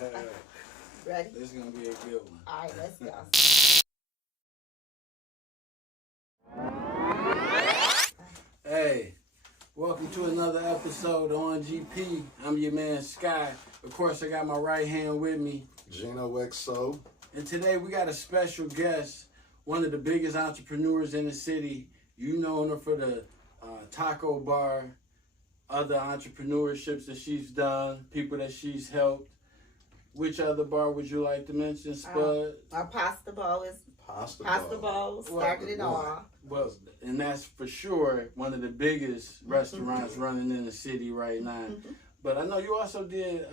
Ready? This is gonna be a good one. All right, let's go. Hey, welcome to another episode on GP. I'm your man Sky. Of course, I got my right hand with me, Gino XO. and today we got a special guest, one of the biggest entrepreneurs in the city. You know her for the taco bar, other entrepreneurships that she's done, people that she's helped. Which other bar would you like to mention, Spud? Our pasta bowl is Pasta bowl started it all. Well, and that's for sure one of the biggest restaurants running in the city right now. But I know you also did,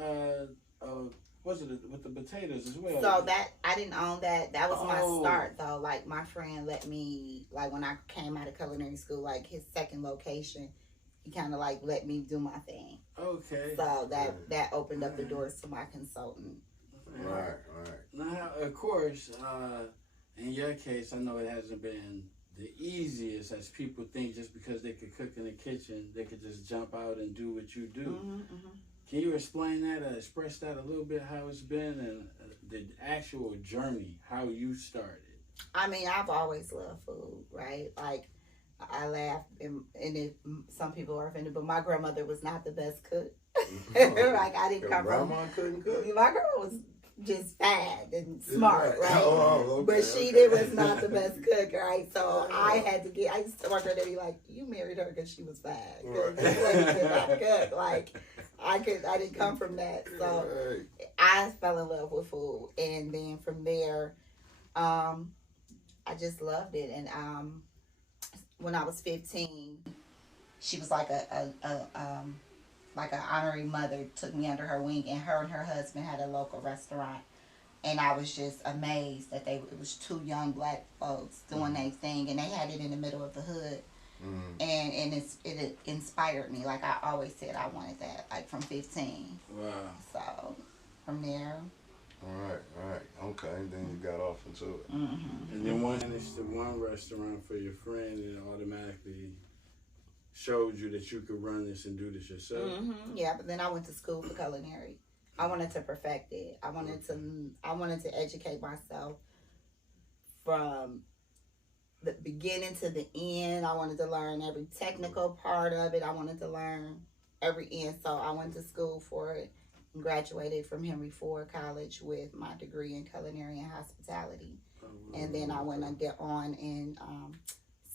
was it with the potatoes as well? So that I didn't own that. That was my Oh. start though. Like my friend let me, like when I came out of culinary school, like his second location, he kind of like let me do my thing. Okay. So that opened up the doors to my consultant. Right. Now, of course, in your case, I know it hasn't been the easiest as people think just because they could cook in the kitchen, they could just jump out and do what you do. Can you explain that, express that a little bit, how it's been and the actual journey, how you started? I mean, I've always loved food, right? Like, I laugh, and some people are offended, but my grandmother was not the best cook. Like, I didn't Your come from... grandma couldn't cook? My grandma was just fat and smart, right? Oh, okay, but she was not the best cook, right? So I used to tell my granddaddy, like, you married her because she was fat. Because this lady could not cook. Like, I didn't come from that. So I fell in love with food. And then from there, I just loved it. And when I was 15, she was like like an honorary mother, took me under her wing, and her husband had a local restaurant. And I was just amazed that it was two young black folks doing their thing, and they had it in the middle of the hood. And it inspired me. Like, I always said I wanted that, like, from 15. Wow. So, from there. All right. Okay, then you got off into it. And then once you finished the one restaurant for your friend, it automatically showed you that you could run this and do this yourself. Yeah, but then I went to school for culinary. I wanted to perfect it. I wanted to educate myself from the beginning to the end. I wanted to learn every technical part of it. I wanted to learn every end. So I went to school for it and graduated from Henry Ford College with my degree in culinary and hospitality. And then I went and get on and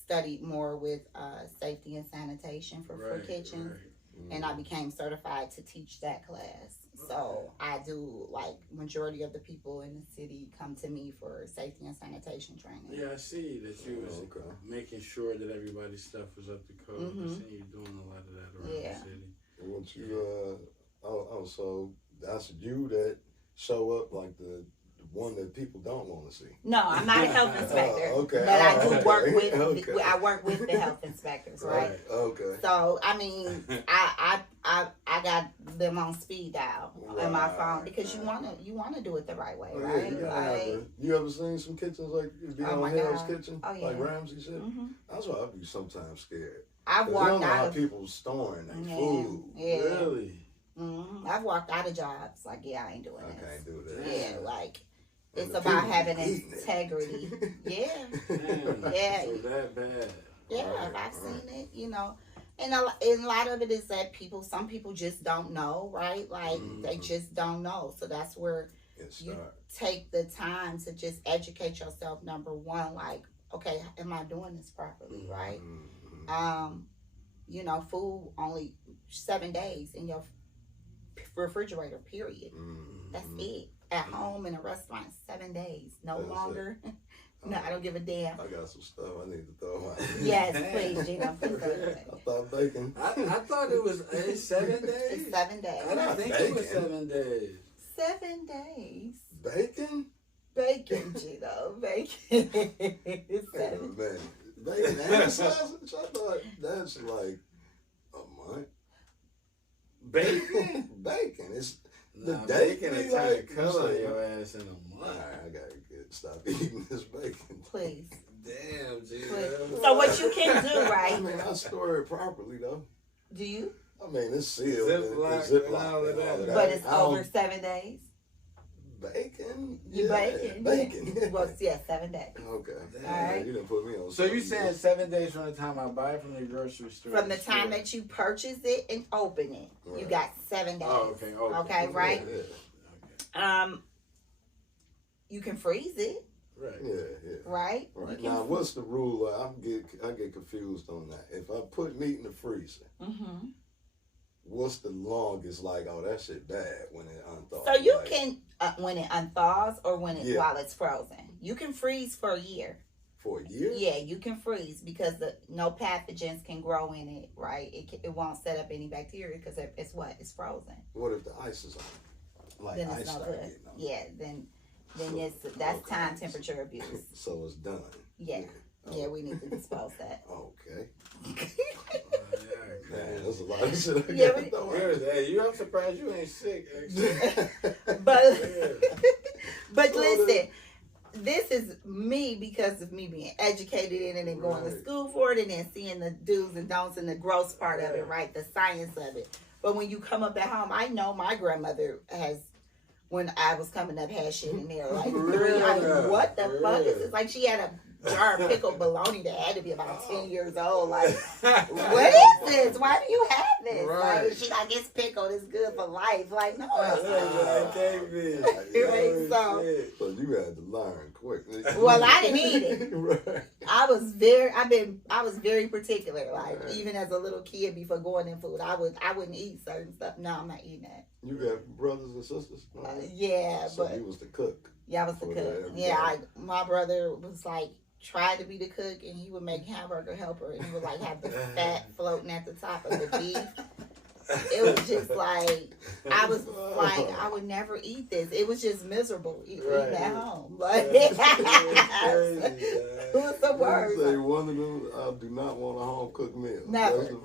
studied more with safety and sanitation for kitchens. And I became certified to teach that class. So I do, like, majority of the people in the city come to me for safety and sanitation training. Yeah, I see that you was making sure that everybody's stuff was up to code. I see you doing a lot of that around the city. Once you, so that's you that show up like the one that people don't want to see. No, I'm not a health inspector. Okay. But I do work with I work with the health inspectors, right? Okay. So I mean, I got them on speed dial on my phone because you wanna do it the right way, right? Yeah, you ever seen some kitchens like Hell's Kitchen? Oh, yeah. Like Ramsey said? That's why I'd be sometimes scared. I've You walked don't know out how of people storing their Yeah. food. Yeah. Really? I've walked out of jobs like, yeah, I ain't doing I this. can't do that. Yeah, like And it's the about people having eating it. integrity. Yeah. Damn, Yeah. so that bad. Yeah, Right, I've seen it, And a lot of it is that some people just don't know, right? Like, they just don't know. So that's where you take the time to just educate yourself, number one, like, okay, am I doing this properly, right? Food only 7 days in your refrigerator, period. That's it. At home, in a restaurant, 7 days. No longer. No, I don't give a damn. I got some stuff I need to throw out. Yes, please, Gina. Please go. I thought bacon. I thought it was 7 days. It's 7 days. I didn't think it was 7 days. 7 days. Bacon? Bacon, Gino. Bacon. It's 7. Man, bacon and sausage? I thought that's like a month. Bacon? Bacon. It's the Nah, date bacon be is trying to like, color you your say, ass in a month. Alright, I gotta stop eating this bacon. Please. Damn, G. Please. So what you can do, right? I mean, I store it properly though. Do you? I mean, it's sealed. Ziploc Ziploc and all of that. But it's I don't- over 7 days? Bacon? You bacon. Bacon. Well, yeah, 7 days. Okay. Alright. You didn't put me on. So you saying 7 days from the time I buy it from the grocery store? From the time that you purchase it and open it, you got 7 days. Oh, okay. Okay, right? Yeah. You can freeze it. Right. Yeah. Right? Right. Now, what's the rule? I get confused on that. If I put meat in the freezer, what's the longest? Like, oh, that shit bad when it unthaws. So you can when it unthaws or when it while it's frozen. You can freeze for a year. For a year? Yeah, you can freeze because no pathogens can grow in it. Right? It won't set up any bacteria because it's frozen. What if the ice is on? Like then ice it's no start good. getting on. Yeah, then that's time temperature abuse. So it's done. Yeah. Yeah, we need to dispose that. Okay. Man, that's a lot of shit. Hey, I'm surprised you ain't sick. But listen, this is me because of me being educated in it and going to school for it and then seeing the do's and don'ts and the gross part of it, right? The science of it. But when you come up at home, I know my grandmother when I was coming up, had shit in there. Like, what the fuck is this? Like, she had a jar of pickled bologna that had to be about 10 years old. Like, what is this? Why do you have this? Right. Like, she like, it's pickled, it's good for life. Like, no, it's not. So you had to learn quickly. Well, I didn't eat it. Right. I was very particular. Like, even as a little kid before going in food, I wouldn't eat certain stuff. No, I'm not eating that. You got brothers and sisters? Yeah, so but you was the cook. Yeah, I was the cook. Yeah, my brother was like tried to be the cook, and he would make hamburger helper, and he would like have the fat floating at the top of the beef. It was just like I was like I would never eat this. It was just miserable eating at home. Like it was the worst. Say one of them, I do not want a home cooked meal. Never.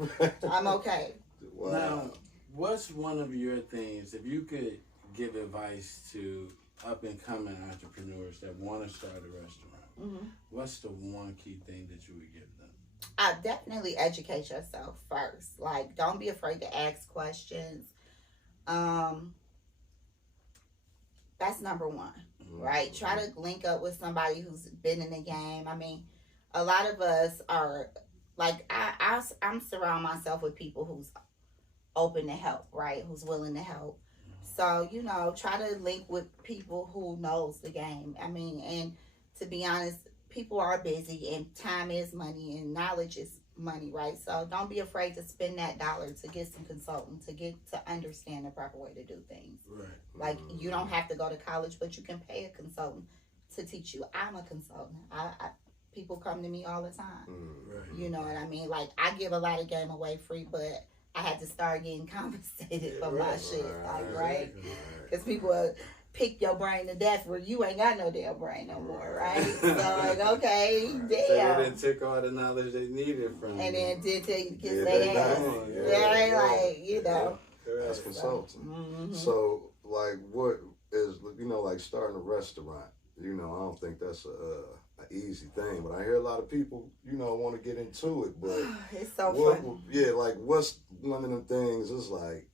I'm okay. Wow. Now, what's one of your things, if you could give advice to up and coming entrepreneurs that want to start a restaurant, what's the one key thing that you would give them? Definitely educate yourself first. Like, don't be afraid to ask questions. That's number one, right? Try to link up with somebody who's been in the game. I mean, a lot of us are like, I'm surround myself with people who's open to help, right? Who's willing to help. So, try to link with people who knows the game. I mean, and to be honest, people are busy and time is money and knowledge is money, right? So don't be afraid to spend that dollar to get some consultant, to understand the proper way to do things. Right. Like, you don't have to go to college, but you can pay a consultant to teach you. I'm a consultant. People come to me all the time. Right. You know what I mean? Like, I give a lot of game away free, but I had to start getting compensated for my shit, right? Because people pick your brain to death where you ain't got no damn brain no more, right? So, like, okay, damn. So they didn't take all the knowledge they needed from you. And then did tell you to kiss their ass. As consultant. So, like, what is, like starting a restaurant, I don't think that's an easy thing, but I hear a lot of people, want to get into it, but it's so fun. Yeah, like, what's one of them things is like,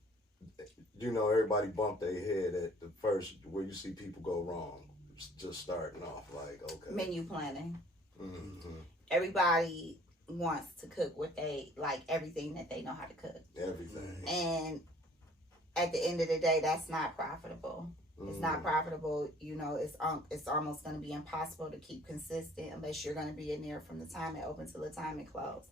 everybody bump their head at the first where you see people go wrong, just starting off, like, okay. Menu planning. Everybody wants to cook what they like, everything that they know how to cook. Everything. And at the end of the day, that's not profitable. It's not profitable. It's almost going to be impossible to keep consistent unless you're going to be in there from the time it opens to the time it closes.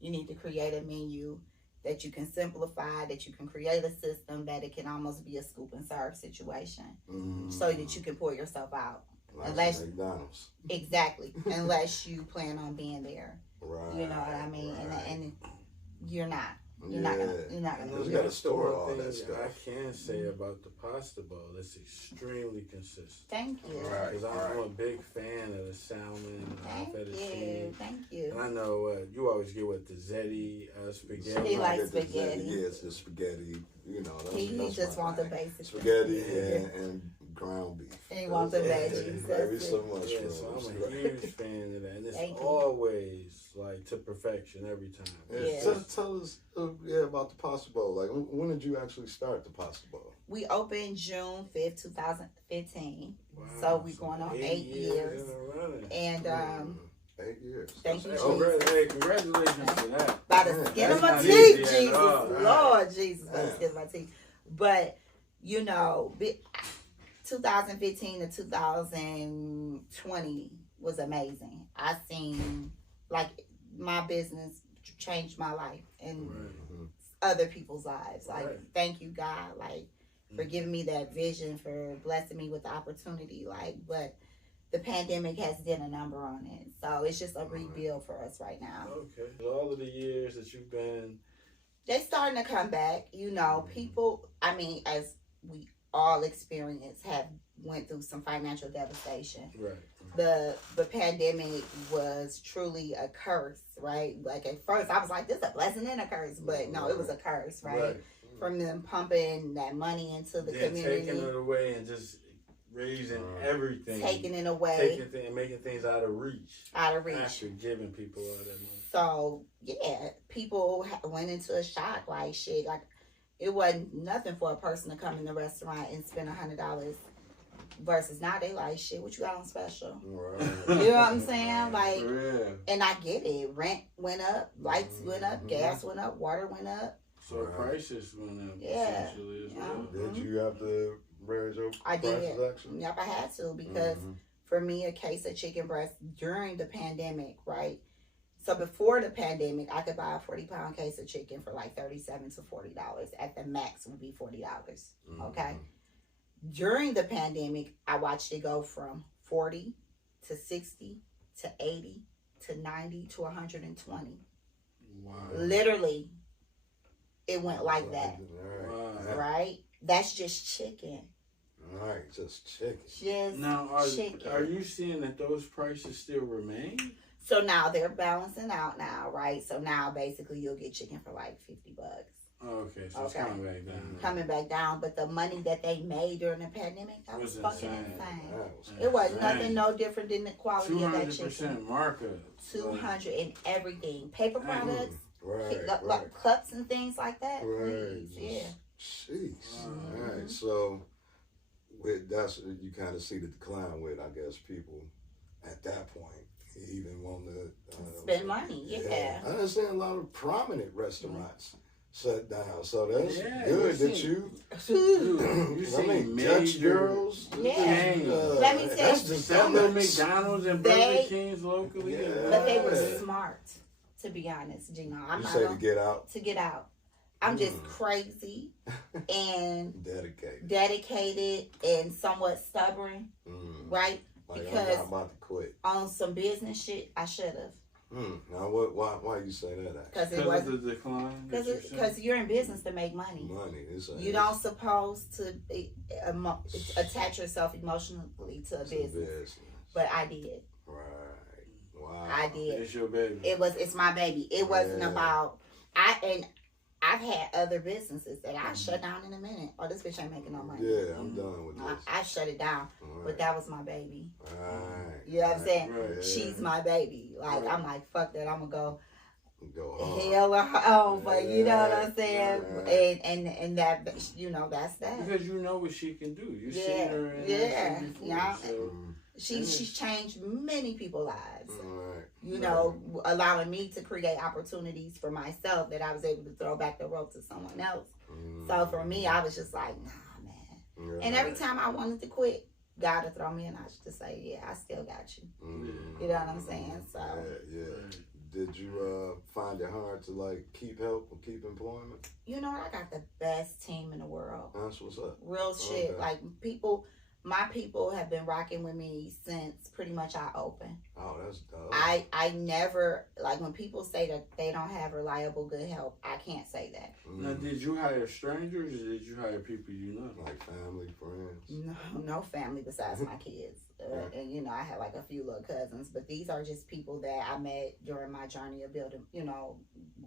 You need to create a menu that you can simplify, that you can create a system that it can almost be a scoop and serve situation, so that you can pour yourself out. Like unless McDonald's. Exactly. Unless you plan on being there. Right. You know what I mean? Right. And you're not. You're Yeah. not gonna You do gotta it. store all that Thing stuff. I can say about the pasta bowl, it's extremely consistent. Thank you. Right. Because I'm a big fan of the salmon, Thank fettuccine. you. Thank you. And I know you always get with the Zeti spaghetti. He likes Get the spaghetti. Yeah, it's the spaghetti. That's He just my wants the thing. basic Spaghetti Yeah. and ground beef. And you want the veggies. Maybe That's some it. mushrooms. Yeah, so I'm a huge fan of that. And it's Thank you. always like to perfection every time. Yeah. Tell us about the Pasta Bowl. Like, when did you actually start the Pasta Bowl? We opened June 5th, 2015. Wow. So we're going on 8 years. And 8 years. thank you, Oh, Jesus. hey, congratulations for that. By the skin That's of my not teeth, easy at Jesus. all. Lord Jesus, by the skin of my teeth. But, 2015 to 2020 was amazing. I seen, like, my business changed my life and other people's lives. Like, thank you, God, like, for giving me that vision, for blessing me with the opportunity. Like, but the pandemic has done a number on it. So it's just a rebuild for us right now. Okay. All of the years that you've been... They starting to come back. People, as we all experience, have went through some financial devastation. Right. The pandemic was truly a curse, right? Like, at first I was like, this is a blessing and a curse. But no, it was a curse, right? From them pumping that money into the community. Taking it away and just raising everything. Taking it away. And making things out of reach. After giving people all that money. So, yeah, people went into a shock, like, shit. Like, it wasn't nothing for a person to come in the restaurant and spend $100 versus now they like, shit, what you got on special? Right. You know what I'm saying? Like, and I get it. Rent went up, lights went up, gas went up, water went up. So prices went up essentially as well. Did you have to raise your prices actually? Yep, I had to because for me, a case of chicken breast during the pandemic, right? So before the pandemic, I could buy a 40-pound case of chicken for like $37 to $40. At the max would be $40. Okay. During the pandemic, I watched it go from 40 to 60 to 80 to 90 to 120. Wow. Literally, it went like that. Wow. Right? That's just chicken. Right, just chicken. Just now, chicken. Are you seeing that those prices still remain? So now they're balancing out now, right? So now basically you'll get chicken for like $50. Okay, so it's coming back down. Coming back down, but the money that they made during the pandemic, that was fucking insane. Was it was nothing no different than the quality of that chicken. 200% markup. 200 in everything. Paper products, right. cups and things like that. Right. Please, yeah. Jeez. All right, so that's you kind of see the decline with, I guess, people at that point even want to spend money. Yeah. I understand a lot of prominent restaurants shut down, so that's good that you see Dutch girls. Yeah. Let me tell you, selling McDonald's and Burger Kings locally. But they were smart, to be honest, Gino. You say to get out. To get out. I'm just crazy and dedicated and somewhat stubborn, right? Like, because I'm about to quit on some business shit, I should have. Now, why you say that? Because it was the decline. Because you're in business to make money. You don't supposed to attach yourself emotionally to a business. But I did. Right. Wow. I did. It's your baby. It's my baby. It wasn't about I've had other businesses that I shut down in a minute. Oh, this bitch ain't making no money. Yeah, I'm done with this. I shut it down. Right. But that was my baby. Right. You know what I'm saying? Right. She's my baby. Like, I'm like, fuck that. I'm going to go hell or home. But you know what I'm saying? Right. And that, that's that. Because you know what she can do. You've seen her in yeah. So. She's changed many people's lives. Right. Allowing me to create opportunities for myself that I was able to throw back the rope to someone else. So for me, I was just like, nah, man. And every time I wanted to quit, God would throw me a notch to say, yeah, I still got you. You know what I'm saying? So yeah. Did you find it hard to keep help or keep employment? You know what? I got the best team in the world. That's what's up. Real shit. Like my people have been rocking with me since pretty much I opened. Oh, that's dope. I never, when people say that they don't have reliable, good help, I can't say that. Now, did you hire strangers or did you hire people you know? Like family, friends? No family besides my kids. And, I had a few little cousins, but these are just people that I met during my journey of building,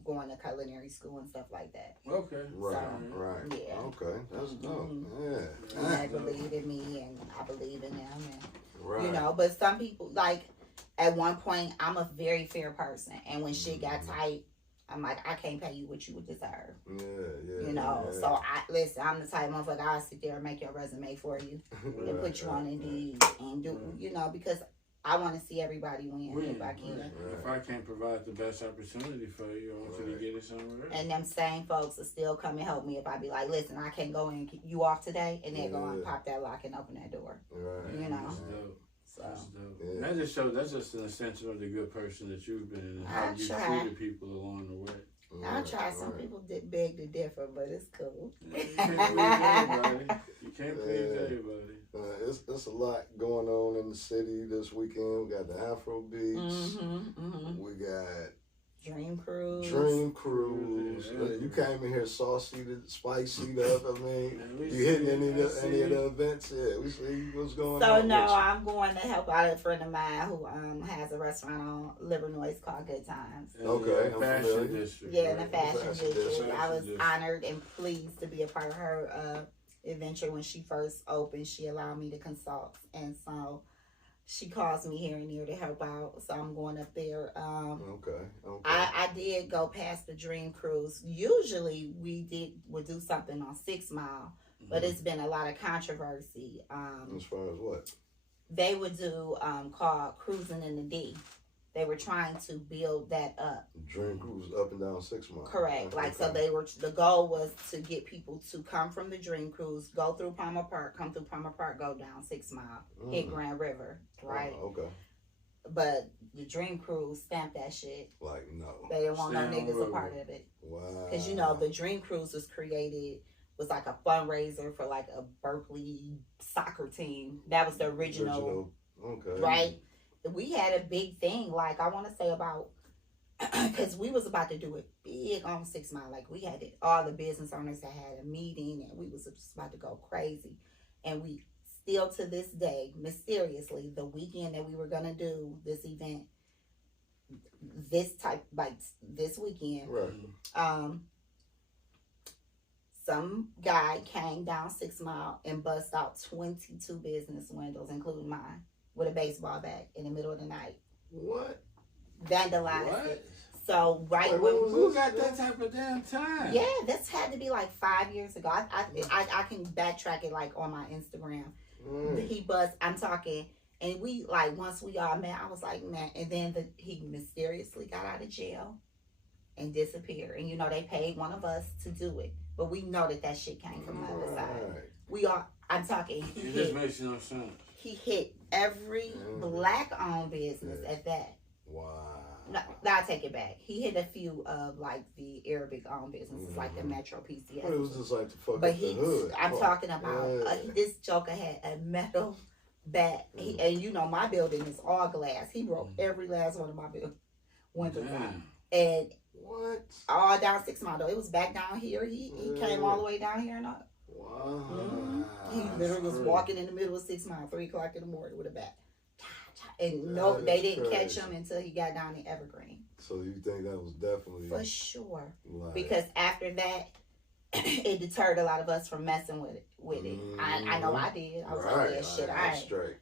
going to culinary school and stuff like that. Okay. Right. Yeah. Okay. That's dope. Yeah. And they believed in me, and I believe in them, and Right. you know. But some people, like, at one point, I'm a very fair person, and when shit got tight, I'm like, I can't pay you what you would deserve. Yeah. You know, so I'm the type of motherfucker, I'll sit there and make your resume for you and put you on Indeed and do, you know, because I want to see everybody win if I can. If I can't provide the best opportunity for you, I want you to get it somewhere else. And them same folks will still come and help me if I be like, listen, I can't go in, you off today, and they'll go and pop that lock and open that door. Right. You know. That's dope. So That's dope. That just shows, that's just an extension of the good person that you've been and how you treated people along the way. I try. Some people beg to differ, but it's cool. You can't please everybody. You can't please everybody. It's a lot going on in the city this weekend. We got the Afro Beats. We got Dream Cruise. You came in here saucy, spicy up. I mean, you hitting any of the events? Yeah, we see what's going on. So no, I'm going to help out a friend of mine who has a restaurant on Livernois called Good Times. Okay, I'm fashion familiar. district. Yeah, in the fashion district. I was district. honored and pleased to be a part of her adventure when she first opened. She allowed me to consult, and so she calls me here and there to help out. So I'm going up there. Okay. I did go past the Dream Cruise. Usually we would do something on 6 Mile, but it's been a lot of controversy. As far as what? They would do called Cruising in the D. They were trying to build that up. Dream Cruise up and down 6 Mile. Correct. Like, so the goal was to get people to come from the Dream Cruise, go through Palmer Park, come through Palmer Park, go down 6 Mile, hit Grand River, right? Okay. But the Dream Cruise stamped that shit. Like, no. They didn't want no niggas a part of it. Wow. Because, you know, the Dream Cruise was like a fundraiser for like a Berkeley soccer team. That was the original. Okay. Right? We had a big thing, like I want to say about, because we was about to do it big on 6 Mile. Like we had all the business owners that had a meeting, and we was just about to go crazy. And we still to this day, mysteriously, the weekend that we were gonna do this event, this weekend, right. Some guy came down 6 Mile and bust out 22 business windows, including mine, with a baseball bat in the middle of the night. What? Vandalized it. So who got that type of damn time? Yeah, this had to be like 5 years ago. I can backtrack it like on my Instagram. He buzzed. I'm talking, and we like once we all met, I was like, man. And then he mysteriously got out of jail and disappeared. And you know they paid one of us to do it, but we know that shit came from the other side. I'm talking. It just makes no sense. He hit every black-owned business at that. Wow. No, I take it back. He hit a few of like the Arabic-owned businesses, like the Metro PCS. But it was just like the fuck but the hood. I'm talking about this joker had a metal bat, and you know my building is all glass. He broke every last one of my windows out, and what? All down 6 Mile though. It was back down here. He came all the way down here and up. Wow. He literally was walking in the middle of 6 Mile, 3 o'clock in the morning with a bat. And they didn't catch him until he got down in Evergreen. So you think that was definitely for sure? Like, because after that, it deterred a lot of us from messing with it. I know I did. I was like, yeah, shit, I ain't. Straight.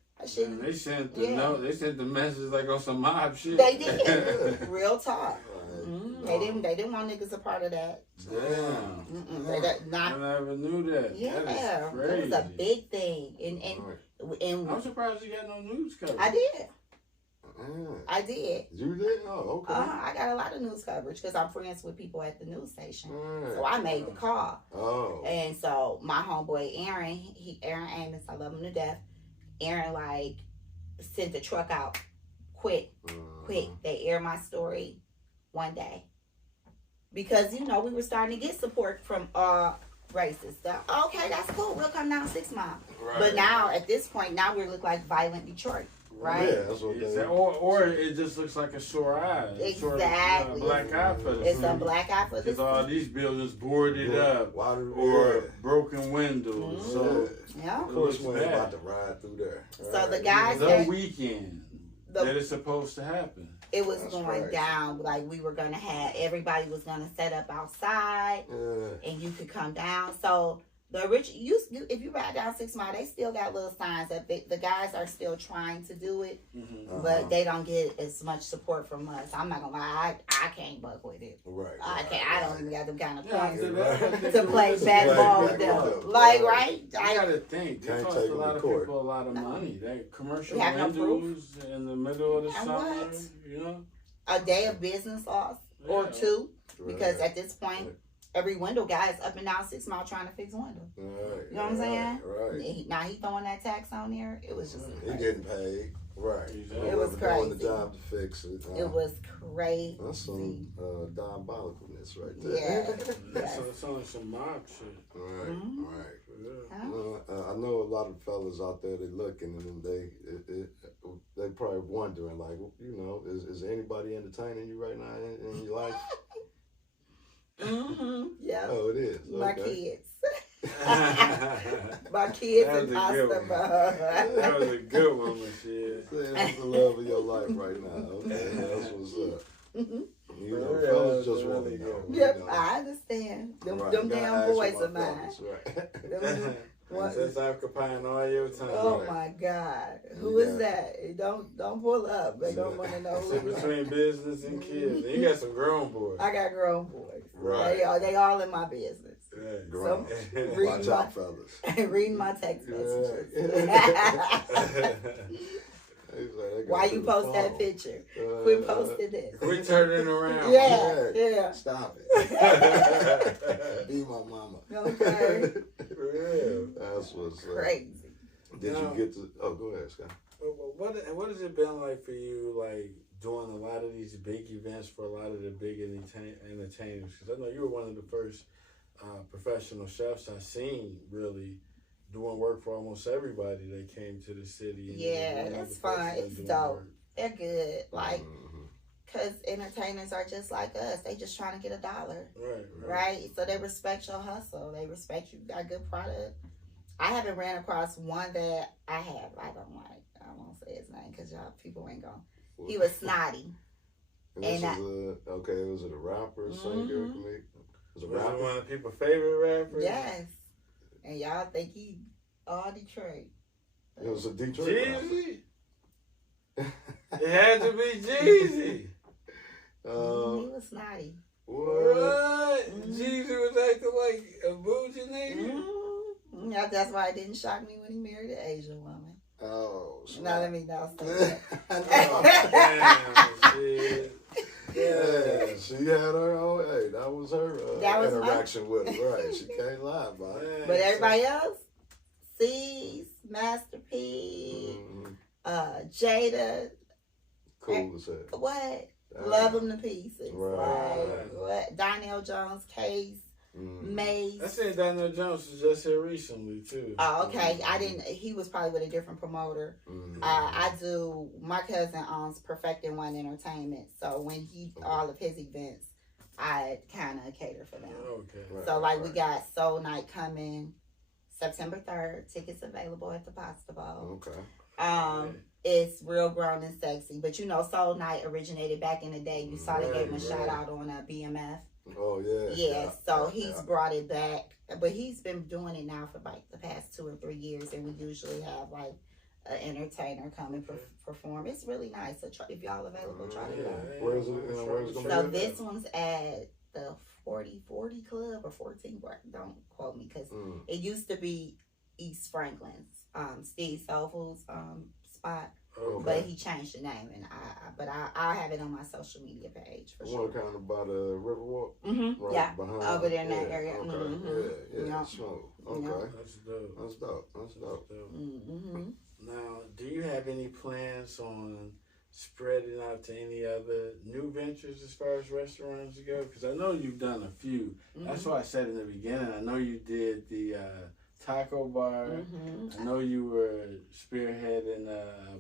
They sent the note. They sent the message like on some mob shit. They did. Real talk. They didn't want niggas a part of that. Damn. I never knew that. Yeah, that is crazy. It was a big thing. And I'm surprised you got no news coverage. I did. I did. You did? Oh, okay. I got a lot of news coverage because I'm friends with people at the news station. So I made the call. And so my homeboy Aaron, Aaron Amos, I love him to death. Aaron like sent the truck out quick. They aired my story one day because you know we were starting to get support from races. So, okay, that's cool. We'll come down 6 Mile. Right. But now at this point, now we look like violent Detroit, right? Yeah, that's what they or it just looks like a sore eye. Exactly. Black eye for the It's a black eye for the because all these buildings boarded up or broken windows. So of course we ain't about to ride through there. So the guys the weekend that it's supposed to happen. It was going down. Like we were gonna have everybody was gonna set up outside, and you could come down. So The rich, if you ride down 6 Mile, they still got little signs that the guys are still trying to do it, but they don't get as much support from us. I'm not gonna lie, I can't buck with it. Right. I can't. I don't even got them kind of points Right. to play basketball with them. Like, right? You gotta think. It costs a lot of people a lot of money. That commercial windows in the middle of the summer, you know. A day of business loss or two, because at this point, every window guy is up and down 6 Mile trying to fix windows. Right. You know what I'm saying? Right. Now he throwing that tax on there. It was just he getting paid. Right. It was crazy. Doing the job to fix it. It was crazy. That's some diabolicalness right there. Yeah. So it's only some mob shit. Right. Mm-hmm. Right. Yeah. I know a lot of fellas out there, they looking and they probably wondering, like, you know, is anybody entertaining you right now in your life? Yeah. Oh, it is. My kids. My kids and pasta. That was a good one, Muscheya. That's the love of your life right now. Okay, that's what's up. You know, fellas just want to know. Yep, you know. I understand. Them Right. damn boys of mine. Right. That's occupying all your time. Oh my God, who is that? Don't pull up. They don't want to know who. Sit between business and kids. You got some grown boys. I got grown boys. Right. They all in my business. Right. Grown. Watch out, fellas. Reading my text messages. Why you post that picture? Quit posting this. Quit turning around. Yeah. Stop it. Be my mama. Okay. For real. That's what's crazy. Did you get to? Oh, go ahead, Scott. What has it been like for you, like doing a lot of these big events for a lot of the big entertainers? Because I know you were one of the first professional chefs I've seen really doing work for almost everybody that came to the city. Yeah, it's fun. It's dope. They're good. Like, because entertainers are just like us. They just trying to get $1. Right? So they respect your hustle. They respect you got good product. I haven't ran across one that I don't like. I won't say his name because y'all people ain't gonna. He was snotty. Was it a rapper, singer, comedian? Was it a rapper? One of people's favorite rappers? Yes. And y'all think he all Detroit. It was a Detroit Jeezy? It had to be Jeezy. He was snotty. What? Jeezy was acting like a bougie nigga? Yeah, that's why it didn't shock me when he married an Asian woman. Oh, no, let me not say that. Damn, shit. Yeah, she had her own. Hey, that was her interaction with him. Right, she can't lie about it. But everybody else, C's, Master P, Jada, cool as hell. What? Love them to pieces. Right. Like, what? Donnell Jones, Case, Mace. I said Donnell Jones was just here recently too. Oh, okay. I didn't. He was probably with a different promoter. My cousin owns Perfecting One Entertainment, so when all of his events, I kind of cater for them. Okay. So we got Soul Night coming September 3rd. Tickets available at the Pasta Bowl. Okay. It's real grown and sexy, but you know Soul Night originated back in the day. You saw they gave him a shout out on BMF. Oh yeah. Yeah, so he's brought it back, but he's been doing it now for like the past 2 or 3 years, and we usually have like an entertainer come and perform. It's really nice. So if y'all available, try to go. Where's it? Where's it gonna So be? this one's at the 4040 Club or 14. Don't quote me because it used to be East Franklin's, Steve Soul Food's spot. Okay. But he changed the name, and I'll have it on my social media page for sure. Kind of by the Riverwalk. Right yeah, behind over there in that area. Okay. Yeah. Smooth. Okay. Yeah. That's dope. That's dope. Now, do you have any plans on spreading out to any other new ventures as far as restaurants go? Because I know you've done a few. That's why I said in the beginning. I know you did the taco bar. I know you were spearheading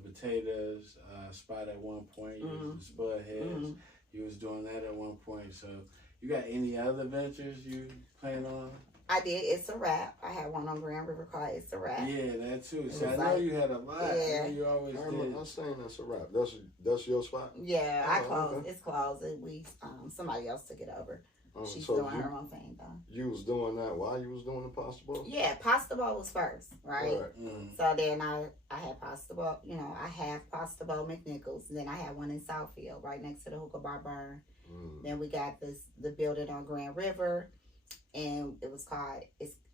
potatoes spot at one point. You was the Spud Heads. You was doing that at one point. So you got any other ventures you plan on? I did. It's a Wrap. I had one on Grand River called It's a Wrap. Yeah, that too. So I know you had a lot. Yeah. I know you always did. I'm saying It's a Wrap. That's your spot? Yeah, I closed. Okay. It's closed. We somebody else took it over. She's doing her own thing though. You was doing that while you was doing the pasta bowl? Yeah, pasta bowl was first, right? Mm. So then I had pasta bowl, you know, I have pasta bowl McNichols, and then I had one in Southfield, right next to the Hookah Bar Burn. Then we got the building on Grand River, and it was called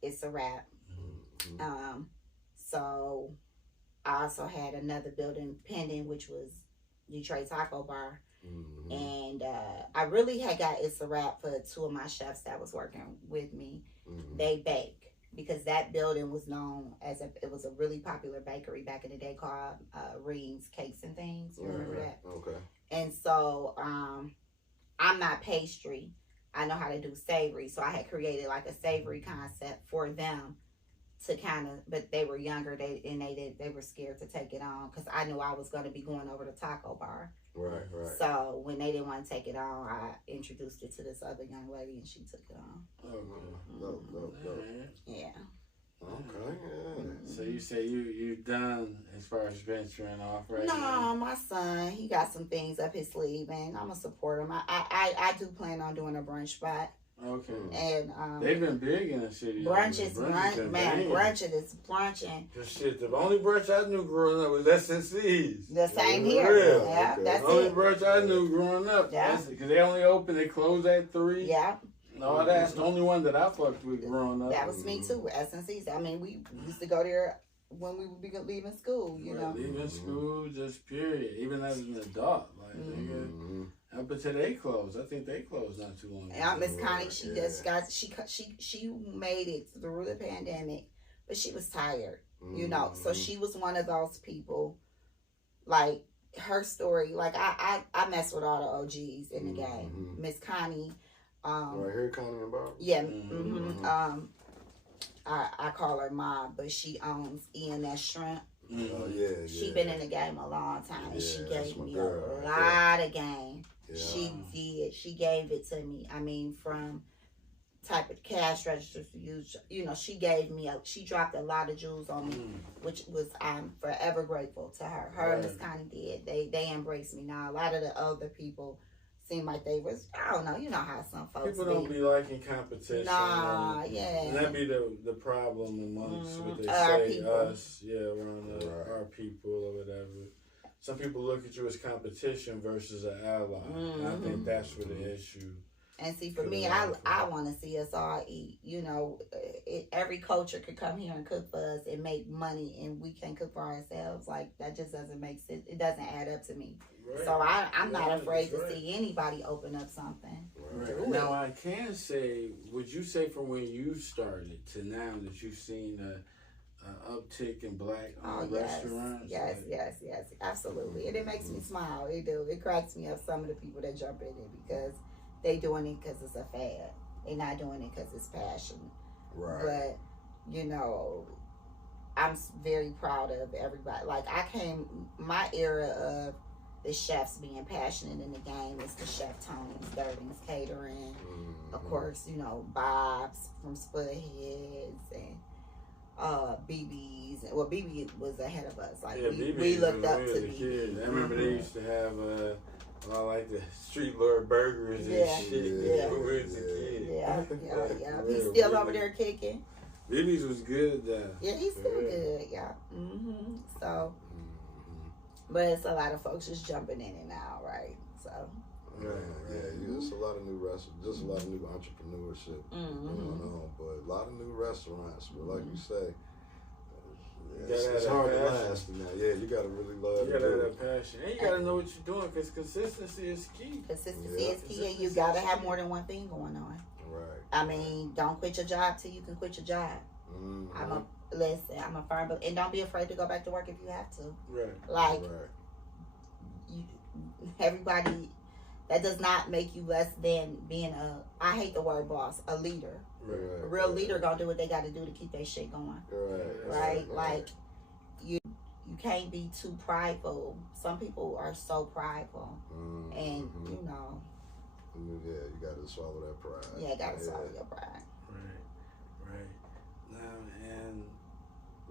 It's a Wrap. So I also had another building pending, which was Detroit Taco Bar. And I really had got It's a Wrap for two of my chefs that was working with me. They bake, because that building was known as it was a really popular bakery back in the day called Reed's Cakes and Things. You remember that? Okay. And so I'm not pastry. I know how to do savory. So I had created like a savory concept for them to kind of, but they were younger. They were scared to take it on, because I knew I was going to be going over to Taco Bar. Right. So when they didn't want to take it on, I introduced it to this other young lady, and she took it on. Dope. Yeah. Okay, yeah. So you say you done as far as venturing off right No, now? my son, he got some things up his sleeve, and I'm gonna support him. I do plan on doing a brunch spot. Okay. And they've been big in the city. Brunch is brunching. Just shit. The only brunch I knew growing up was SNC's. The same here. Real. Yeah, Okay. that's The only it. brunch I knew growing up. Yeah. Because they only open, they close at 3. Yeah, No, that's the only one that I fucked with growing up. that was me too. SNC's. I mean, we used to go there when we would be leaving school. You know. Leaving school, just period. Even as an adult, like nigga. Up until they closed. I think they closed not too long ago. And Miss Connie, she made it through the pandemic, but she was tired, you know. So she was one of those people, like her story. Like I mess with all the OGs in the game. Miss Connie, Right here, Connie and Barbara. yeah, I call her mom, but she owns ENS Shrimp. Oh yeah. She been in the game a long time, and she that's gave my me girl a right lot of game. Yeah. She did. She gave it to me. I mean, from type of cash registers to use. You know, she gave me. She dropped a lot of jewels on me, which was I'm forever grateful to her. Her and Miss Connie did. They embraced me. Now a lot of the other people seem like they was. I don't know. You know how some folks People don't be liking competition. Nah, yeah. And that be the problem amongst what they our say, people. us, around our people or whatever. Some people look at you as competition versus an ally. And I think that's where the issue. And see, for me, I want to see us all eat. You know, every culture could come here and cook for us and make money, and we can't cook for ourselves. Like, that just doesn't make sense. It doesn't add up to me. Right. So I'm not afraid to see anybody open up something. Right. Now, I can say, would you say from when you started to now that you've seen a uptick in black restaurants? Yes, absolutely. And it makes me smile. It do. It cracks me up, some of the people that jump in it, because they doing it because it's a fad. They not doing it because it's passion. Right. But, you know, I'm very proud of everybody. Like, my era of the chefs being passionate in the game is the Chef Tony's, Durden's Catering. Of course, you know, Bob's from Spudheads, and BB's. Well, BB was ahead of us. Like, we looked up to BB. I remember they used to have like the street lord burgers and shit. When we was a kid. Yeah. He's still over there kicking. BB's was good though. Yeah, he's still good. Yeah. So, but it's a lot of folks just jumping in and out, right? So. Just a lot of new restaurants, just a lot of new entrepreneurship going on, but a lot of new restaurants. But like you say, it's hard to last in that. Yeah, you gotta really love it. You gotta have that passion, and you gotta know what you're doing, because consistency is key. Consistency is key, and you gotta have more than one thing going on. Right. I mean, don't quit your job till you can quit your job. I'm a firm, and don't be afraid to go back to work if you have to. Right. Like, everybody. That does not make you less than being I hate the word boss, a leader. Right. A real leader gonna do what they gotta do to keep their shit going. Right? Like, you can't be too prideful. Some people are so prideful. And, you know. Yeah, you gotta swallow that pride. Yeah, you gotta swallow your pride. Right. Now, and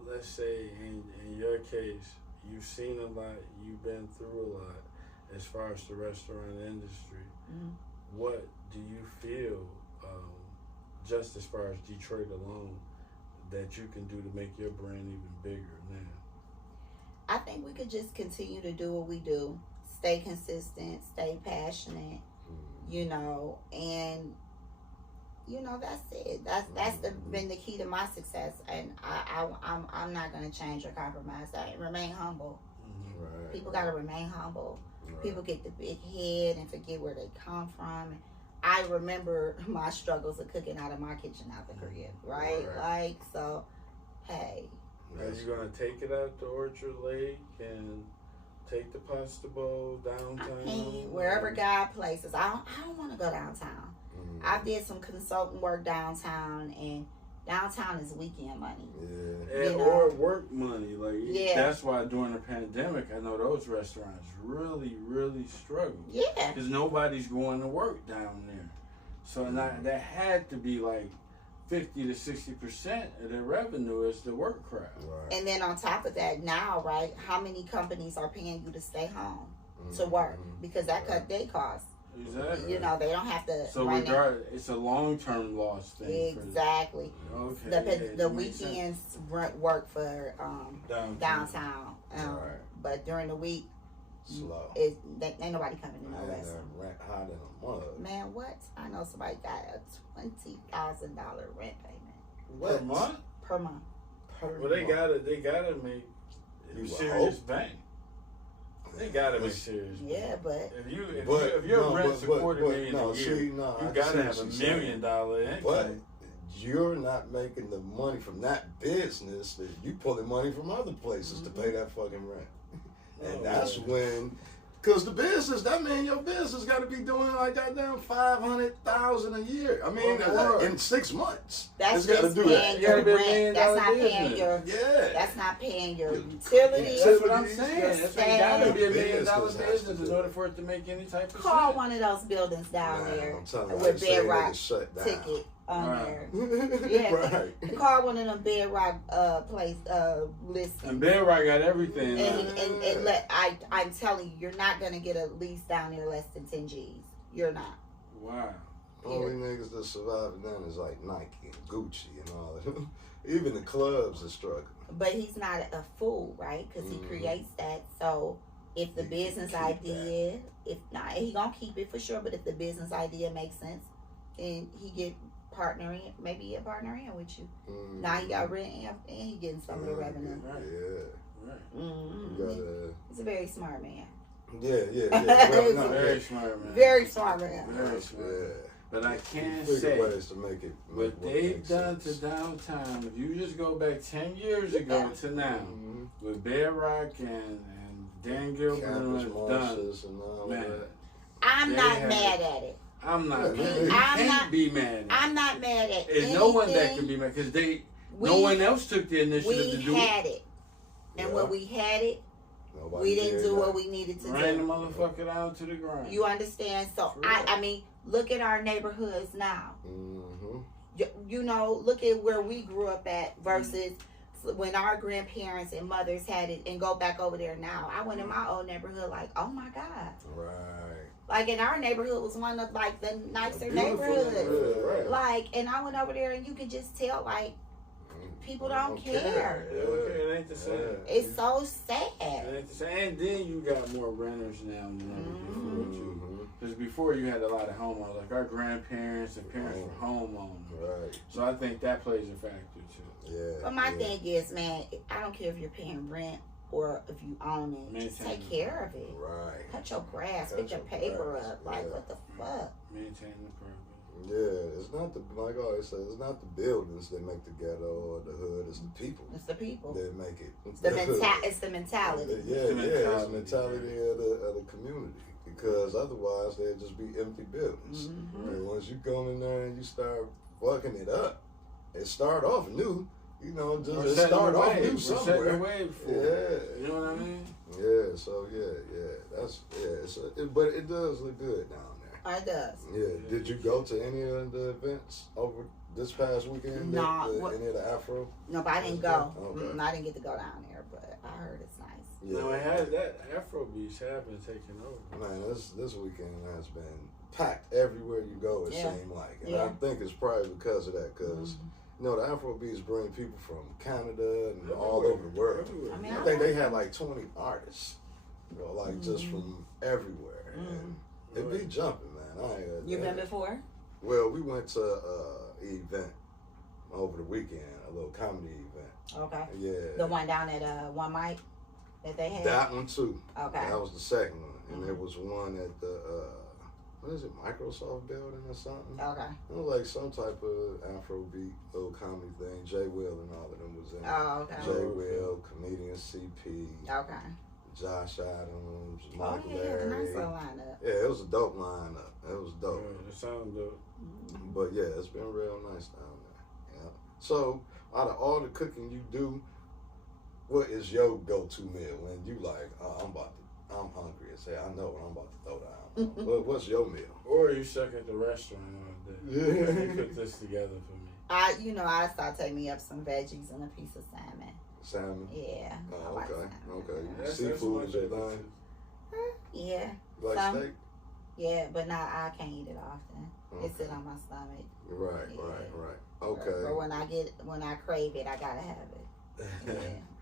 let's say in your case, you've seen a lot, you've been through a lot. As far as the restaurant industry, what do you feel, just as far as Detroit alone, that you can do to make your brand even bigger now? I think we could just continue to do what we do, stay consistent, stay passionate, you know, and you know, that's it. That's been the key to my success, and I'm not gonna change or compromise. I remain humble. Right. People gotta remain humble. Right. People get the big head and forget where they come from. I remember my struggles of cooking out of my kitchen out the crib, right? Like, so, hey. Are you gonna take it out to Orchard Lake and take the pasta bowl downtown? I mean, wherever God places. I don't want to go downtown. I did some consulting work downtown, and downtown is weekend money. Yeah. And, or work money. Like, yeah. That's why during the pandemic, I know those restaurants really, really struggled. Yeah. Because nobody's going to work down there. So that had to be like 50 to 60% of their revenue is the work crowd. Right. And then on top of that, now, right, how many companies are paying you to stay home to work? Because that cut their costs. Exactly. You know, they don't have to. So it's a long-term loss thing. Exactly. Okay. The weekends work for downtown. Right. But during the week, slow. ain't nobody coming to no restaurant. Rent high than a mug. Man, what? I know somebody got a $20,000 rent payment. Per month? Per month. Well, they gotta make serious bank. They gotta make serious. Yeah, but if your rent's $250,000 a year, you gotta have $1 million income. But you're not making the money from that business. That you pulling money from other places to pay that fucking rent, and that's when. Because the business, that means your business got to be doing like goddamn $500,000 a year. I mean, in 6 months. That's got to just do paying that. your rent. That's not paying your. Yeah. That's not paying your utilities. That's what I'm saying. It's got to be $1 million business in order for it to make any type of Call sense. one of those buildings down there with with bedrock ticket on there. Yeah, right. Call one of them bedrock place list. And bedrock got everything. And I'm telling you, you're not gonna get a lease down there less than 10 G's. You're not. Wow. Only niggas that survive then is like Nike and Gucci and all that. Even the clubs are struggling. But he's not a fool, right? Because he creates that. So if the business idea, if not, he gonna keep it for sure. But if the business idea makes sense, then he get partnering. Maybe he'll partner in with you. Now he got rent and he getting some of the revenue. Yeah. He's a very smart man. Yeah. Well, very smart man. Very smart man. Very smart. Yeah. But I can say ways to make it what they've done to downtown. If you just go back 10 years ago to now, with Bedrock and Dan Gilbert and done, man, I'm not mad at it. I'm not. You can't be mad at it. I'm not mad at it. There's no one that can be mad because no one else took the initiative to do it. We had it, and when we had it, we didn't do what we needed to do. Ran the motherfucker down to the ground. You understand? So I mean, look at our neighborhoods now. You know, look at where we grew up at versus when our grandparents and mothers had it, and go back over there now. I went in my old neighborhood like, oh my God. Right. Like, in our neighborhood was one of like the nicer neighborhoods. Right. Like, and I went over there and you could just tell like people don't care. It ain't the same. It's so sad. It ain't the same. And then you got more renters now than ever before too. Because before you had a lot of homeowners, like our grandparents and parents were homeowners. Right. So I think that plays a factor too. Yeah. But my thing is, man, I don't care if you're paying rent or if you own it. Just take care of it. Right. Cut your grass. Pick your paper up. Like, what the fuck? Maintain the purpose. Yeah, it's not like I always say, it's not the buildings that make the ghetto or the hood. It's the people. It's the people that make it. It's the mentality. It's the mentality of the community. Because otherwise, they'd just be empty buildings. And once you come in there and you start fucking it up, it start off new. You know, just start off new somewhere. You know what I mean? Yeah. So that's but it does look good down there. It does. Yeah. Did you go to any of the events over this past weekend? No. Any of the Afro? No, but I didn't go. Okay. I didn't get to go down there, but I heard it's nice. Yeah. Now, Man, that Afrobeats have been taking over. Man, this weekend has been packed everywhere you go, it seemed like. And I think it's probably because of that, because, you know, the Afrobeats bring people from Canada and all over the world. I mean, I think they had like 20 artists, you know, like just from everywhere. And it be jumping, man. You been before? Well, we went to an event over the weekend, a little comedy event. Okay. Yeah. The one down at One Mic that they had? That one too. Okay. That was the second one. And there was one at the, what is it, Microsoft building or something? Okay. It was like some type of Afrobeat little comedy thing. Jay Will and all of them was in it. Oh, okay. Jay Will, comedian CP, Okay. Josh Adams, Oh, Michael yeah, Larry. nice little lineup. Yeah, it was a dope lineup. It was dope. Yeah, it sounds dope. But yeah, it's been real nice down there. Yeah. So, out of all the cooking you do, what is your go-to meal when you like, oh, I'm hungry as hell. I know what I'm about to throw down. What's your meal? Or you stuck at the restaurant all day. You put this together for me. I saute me up some veggies and a piece of salmon. Salmon? Yeah. Oh, I like okay. salmon. Okay. Seafood is your thing? Yeah. You like steak? Yeah, but I can't eat it often. It sit on my stomach. Right. Okay. But when I crave it, I gotta have it. Yeah,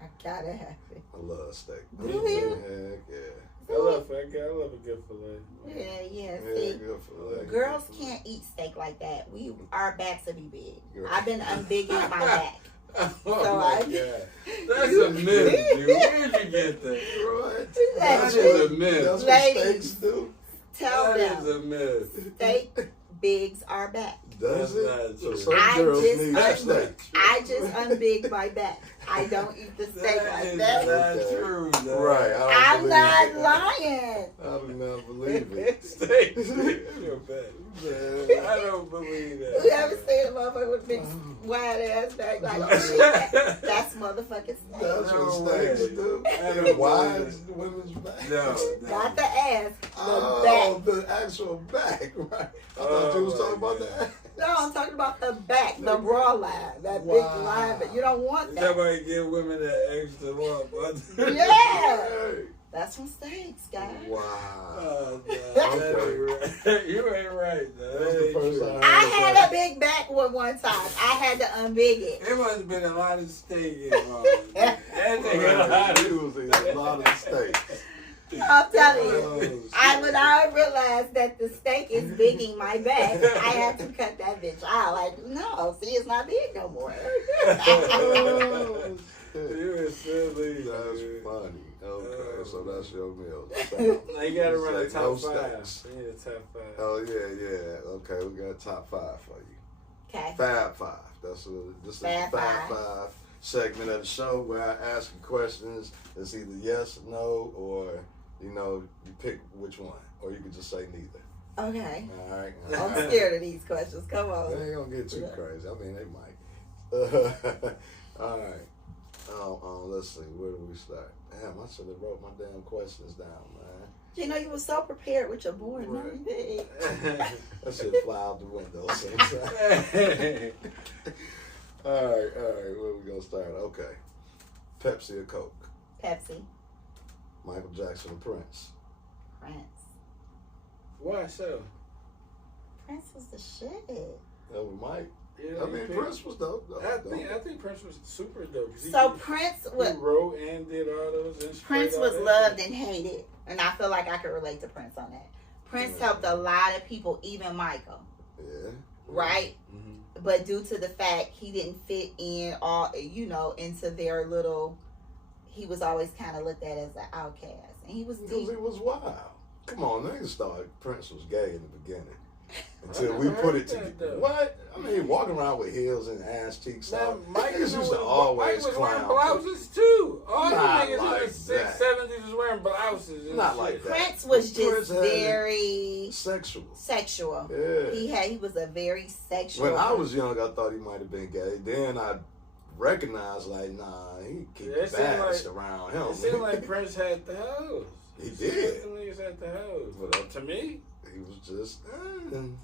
I gotta have it. I love steak. Do you? Heck yeah. I love a good fillet. Yeah. Yeah, See, good fillet. girls can't eat steak like that. Our backs will be big. You're I've been unbigging my back. Oh So my God. That's a myth, dude. Where'd you get that? Right. That's a myth. That's what Ladies. steaks do. Tell That is them a myth. steak bigs our back. Does That's it? not So true. some I girls just need un- steak. I just unbig my back. I don't eat the steak That like is that. not Okay. true, dog. Right. I'm not lying. I do not believe it. Steak. You're bad. I don't believe that. You ever seen a motherfucker with a big wide ass back like that? That's motherfucking steak. That's No what steaks way. do. I don't And why believe is the women's back? No. Not the ass, the Oh, back. the actual back, right? I thought you was Oh, talking about my that. No, I'm talking about the back, the bra line, that big line. But you don't want That that. might give women that extra lump. Yeah, Hey. that's from steaks, guys. Wow. Oh, no, that ain't right. You ain't right, though. That's That the ain't first true. time I had a big back one time. I had to unbig it. It must have been a lot of steak involved. That thing got a lot He of was eating a lot of steak. I'm telling you. Oh, When I realized that the steak is bigging my back, I had to cut that bitch out. Like, no, see, it's not big no more. Oh, shit. You is silly. That's dude. funny. Okay, so that's your meal. Now you gotta run a Steak, top no 5. steaks. You need a top 5. Oh yeah. Okay, we got a top 5 for you. Okay. Fab 5. This is the Fab Fab Five. 5 segment of the show where I ask you questions. It's either yes, no, or you pick which one, or you could just say neither. Okay. All right. I'm scared of these questions. Come They on. ain't gonna get too crazy. I mean, they might. All right. Let's see. Where do we start? Damn, I should have wrote my damn questions down, man. You were so prepared with your board. Right. No, you didn't. That shit fly out the window sometimes. All right. Where we gonna start? Okay. Pepsi or Coke? Pepsi. Michael Jackson or Prince? Prince. Why so? Prince was the shit. That was Mike. Yeah, I mean, Prince was dope. I think Prince was super dope. So Prince he was wrote and did all those. And Prince all was that loved shit. and hated, and I feel like I could relate to Prince on that. Prince helped a lot of people, even Michael, Yeah. right? Mhm. But due to the fact he didn't fit in into their little, he was always kind of looked at as an outcast, and he was Because deep. he was wild. Come on, niggas thought Prince was gay in the beginning. Until we put it together. What? I mean, walking around with heels and ass cheeks Now, out. Mike Niggas was used to always wearing clown. blouses too. All the Not niggas like in the that. 70s was wearing blouses. And Not shit. like that. Prince was just Prince had it very sexual. sexual. Yeah. He was a very sexual. When I was young, I thought he might have been gay. Then I recognized, like, nah, he keep Yeah, it seemed bass like- around him. It seemed like Prince had the hose. He Them did. niggas had the hose. But To me, he was just, and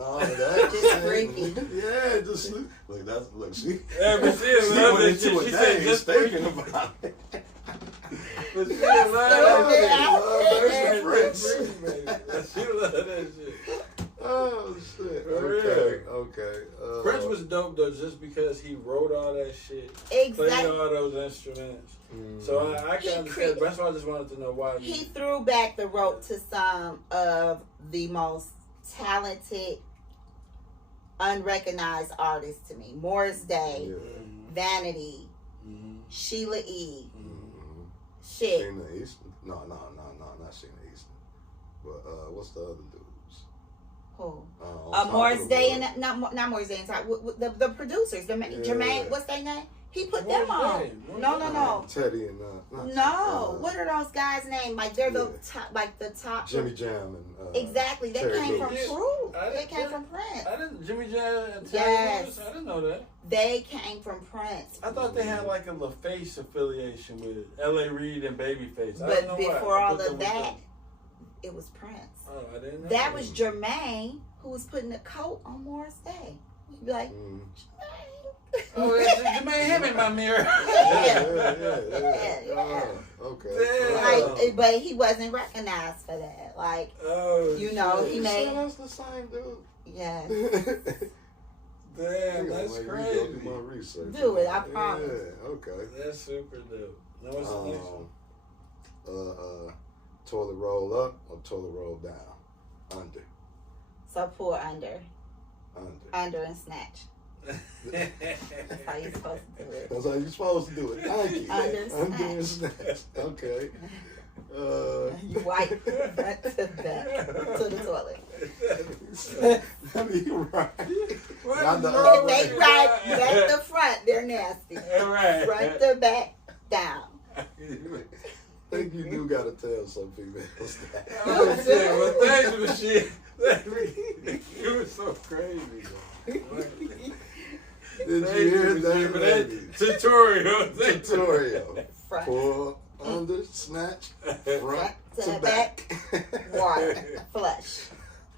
all of that. Just freaky. Yeah, just look, she. yeah, but she She loved went that shit. into a She said daze just thinking freaky. about it. But she love that Prince. shit. She love that shit. Oh shit. For Okay. Prince was dope though, just because he wrote all that shit, Exactly. played all those instruments. So I can understand. That's why I just wanted to know why he threw back the rope to some of the most talented, unrecognized artists to me. Morris Day, Vanity, Sheila E. Shit. Sheena Easton? No, not Sheena Easton. But what's the other dudes? Who? On Morris Top Day of the and not Morris Day and Top. The producers, Jermaine. What's their name? He put Morris them on. Day. No. Teddy and What are those guys' names? Like they're the top, like the top. Jimmy Jam and exactly. They Terry came Lewis. from Fruit. They came from Prince. I didn't. Jimmy Jam and Terry Yes. Lewis? I didn't know that. They came from Prince. I thought they had like a LaFace affiliation with L.A. Reid and Babyface. I But don't know before why. all of that, it was Prince. Oh, I didn't know. That was Jermaine who was putting the coat on Morris Day. He'd be like, Jermaine. Oh, Jermaine him in my mirror. Yeah. Okay. Like, but he wasn't recognized for that. Like, you know, he made. That's the same dude. Yeah. Damn, that's crazy. Do my research. Do it, I promise. Yeah, okay. That's super dope. Now what's the next one? Toilet roll up or toilet roll down? Under. So pull under and snatch. That's how you're supposed to do it. That's how you're supposed to do it. Thank you. Under and snatch. Okay. You wipe front to back to the toilet. I mean, you're right. Not the If they right back to front, they're nasty. Right. Front to back, down. I think you do gotta tell some females that. Oh shit! Well, thanks for shit. You were so crazy. Did you hear that? Tutorial. Front, Pull, under, snatch, front to back, back. water, flush.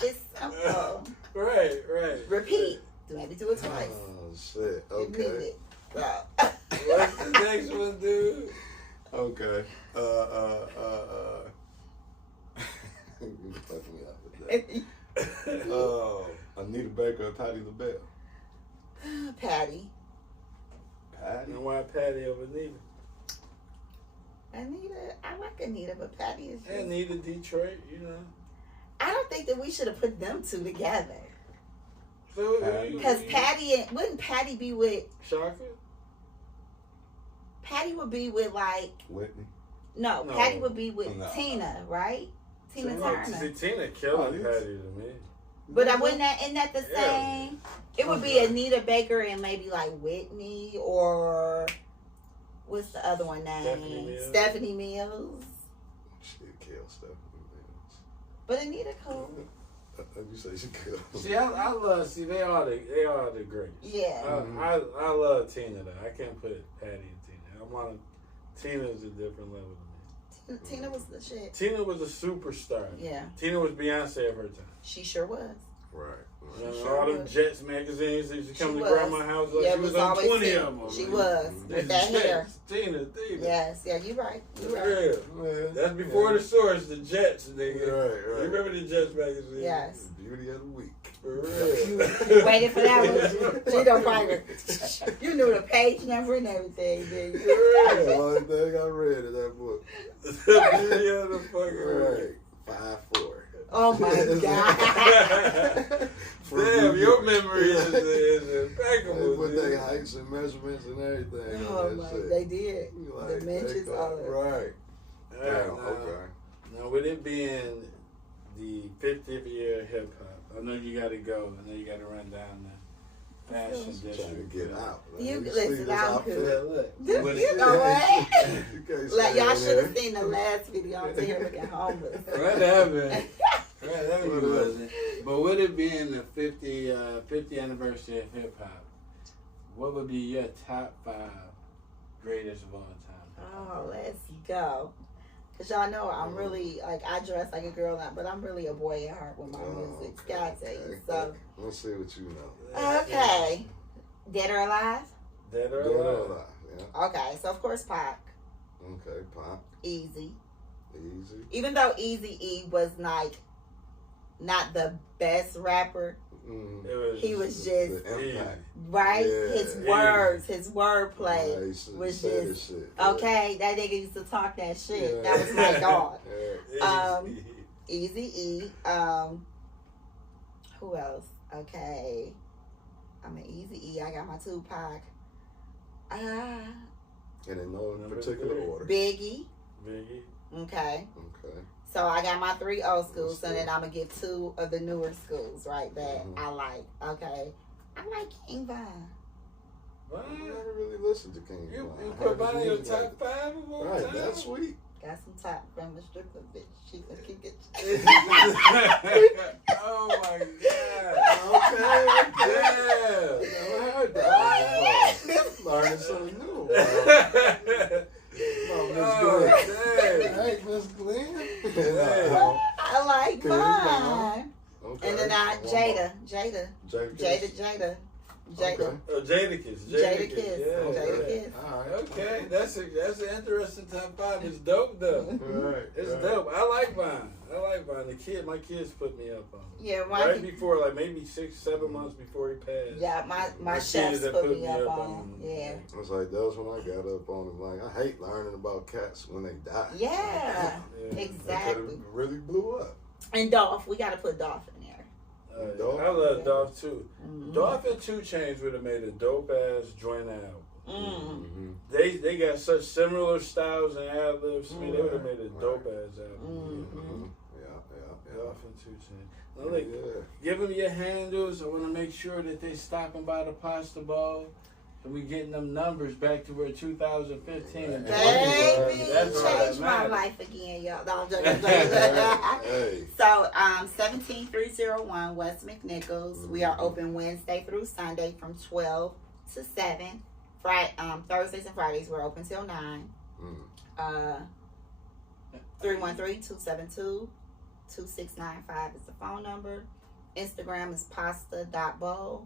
It's simple. Right. Repeat. Maybe do it twice. Oh shit. You need Okay. it. So. What's the next one, dude? Okay. You fucking me up with that. Anita Baker or Patti LaBelle? Patty. Patti? And why Patty over Nita? Anita, I like Anita, but Patty is just... And Nita Detroit, you know. I don't think that we should have put them two together. So, Because wouldn't Patty be with... Shaka? Patty would be with like... Whitney? No, Patty would be with Tina, right? Tina Turner. See, Tina killing Patty to me. But isn't that the same? It would be Anita Baker and maybe like Whitney or what's the other one name? Stephanie Mills. She'd kill Stephanie Mills. But Anita cool. You say she could. See, I love. See, they are the greats. Yeah. I love Tina though. I can't put Patty and Tina. Tina's a different level to me. Tina was the shit. Tina was a superstar. Yeah. Tina was Beyonce of her time. She sure was. Right. All them Jets magazines that used to come to grandma's house. Like she was on 20 of them. She was. With that hair. Tina. Yes. Yeah, you're right. Yeah. That's before the source, the Jets. Nigga. Right. You remember the Jets magazine? Yes. Beauty of the week. For real. You waited for that one. She don't probably. You knew the page number and everything, didn't you? That's the only thing I read in that book. Beauty of the fucking right. 5'4". Oh my God. Damn, your memory is impeccable. With their heights and measurements and everything. Oh my, they did. Like, Dimensions, all of it. Right. Okay. Now, with it being the 50th year of hip hop, I know you got to go. I know you got to run down the fashion district. Trying to get out. You listen, I'm good. Look. You know what? Like, y'all should have seen the last video. I'm sitting here looking homeless. Right, that wasn't. But with it being the 50th anniversary of hip hop, what would be your top 5 greatest of all time? Oh, let's go. Cause y'all know I'm really like I dress like a girl now, but I'm really a boy at heart with my music. Gotta tell you. So let's see what you know. Okay, Dead or Alive. Dead or Alive. Yeah. Okay, so of course Pac. Okay, Pop. Easy. Easy. Even though Eazy-E was like not the best rapper, he was just the impact. right. Yeah. His words, his wordplay Yeah, was say just this shit. okay. That nigga used to talk that shit. Yeah. That was my dog. Yeah. Eazy-E. Who else? Okay, I'm an Eazy-E. I got my Tupac. And in no particular order. Biggie. Biggie. Okay. Okay. So I got my 3 old schools, and then I'm gonna give 2 of the newer schools, right? That I like. Okay. I like King Von. What? I never really listened to King You Von. put Von in your top 5 of all Right, time? that's sweet. Got some top from the stripper bitch. She can kick it. Oh my god. Okay. Yeah. Never heard that before. Learning something new. No, Miss Glenn. Hey, Miss Glenn. I like Okay, Von. Okay. And then Jada. Okay. Oh, Jadakiss. Jadakiss. Yeah. Jadakiss. All right. Okay, that's an interesting top 5. It's dope though. Right. It's dope. I like Von. My kids put me up on him. Yeah, Right before, like maybe 6-7 months before he passed. Yeah, my chefs kids put me up on him. Yeah. It's like that was when I got up on him. Like I hate learning about cats when they die. Yeah. Yeah. Exactly. Really blew up. And Dolph, we gotta put Dolph in there. I love Dolph too. Mm-hmm. Dolph and 2 Chainz would have made a dope ass joint album. Mm. They got such similar styles and ad libs. I mean, they would have made a dope ass album. Mm-hmm. Yeah. Dolph and 2 Chainz. Now, look, give them your handles. I want to make sure that they stopping by the pasta bowl. And we getting them numbers back to where 2015. Baby, That's all that changed my matters. life again, y'all. No, I'm joking. Hey. So, 17301 West McNichols. We are open Wednesday through Sunday from 12 to 7. Thursdays and Fridays we're open till 9. 313-272-2695 is the phone number. Instagram is pasta.bowl.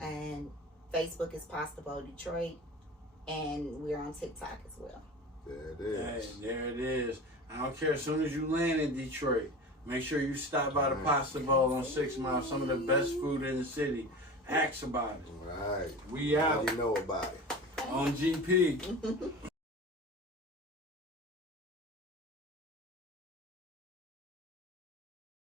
And Facebook is Pasta Bowl Detroit. And we're on TikTok as well. There it is. Hey, there it is. I don't care. As soon as you land in Detroit, make sure you stop by the Pasta Bowl on 6 Mile. Some of the best food in the city. Ask about it. All right. We out You know about it. on GP.